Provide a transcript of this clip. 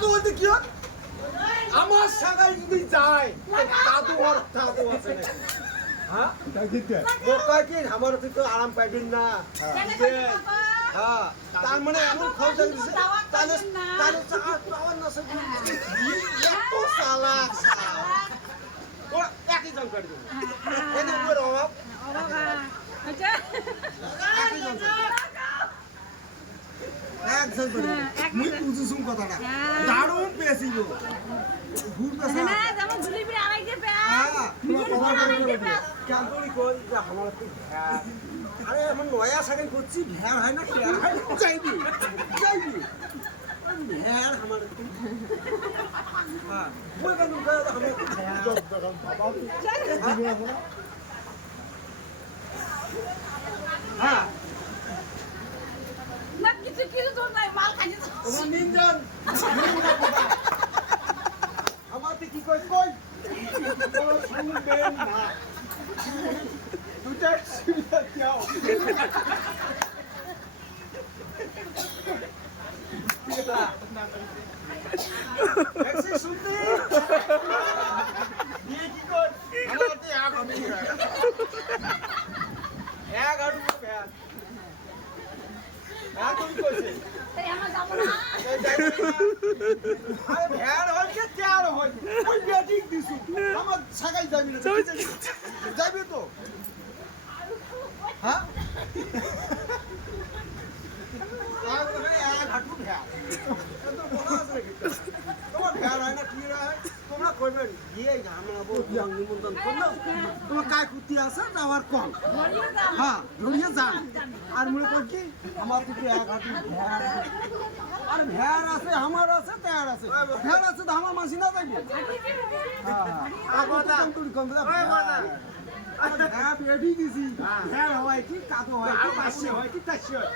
দাদু বলতে কি হয় আমার সাগাই যদি যায় দাদু আর দাদু আছে নাকি হ্যাঁ বোকা কি আমার তো আরাম পাইবেন না হ্যাঁ তার মানে এমন খরচা দিছে তাহলে তাহলে পাওয়ার না সব এত চালাক ও একই জন করে দেবে এনে উপর অভাব একজন করে মুই বুঝুছুম কথাটা দারুণ পেয়েছিল ঘুর পেছা না যেমন জুলিবি আড়াইতে পে হ্যাঁ ক্যাম্পরি কই যে আমার তো ভ্যার আরে আমার নয়া সাইকেল করছি ভ্যার হয় না ভ্যার হয় না যাইবি ভ্যার আমার হ্যাঁ ওই কেন আমার ভ্যার হ্যাঁ না কিছু কিছু তোর নাই মাল খাইছে তোমার নিনজন আমাতে কি কই কই তোর শুনবেন না দুটা সুবিধা দাও একসে শুনতে ये की কর আমাতে আগ আমি এক আড়ু ব্যাগ এখন কইছে তাই আমার যাব না আরে ভ্যার হইছে চার হইছে ওই ব্যাটিং দিছু আমার ছাগাই যাবি না যাবি তো হ্যাঁ হাঁটু ভ্যার তোমার ভ্যার হয় না কি হয় তোমরা কইবেন গিয়ে আমরা নিমন্ত্রণ করলো তোমার কায় কুতি আছে যাওয়ার কম হ্যাঁ ধরিয়ে যান আর মনে কর কি আমার থেকে এক হাঁটু ভ্যার আর ভ্যার আছে আমার আছে তার আছে ভ্যার আছে তো আমার মাসি না যাইব হ্যাঁ বেডি দিছি ভ্যার হয় কি কাদো হয় কি পাশে হয় কি তাসে হয়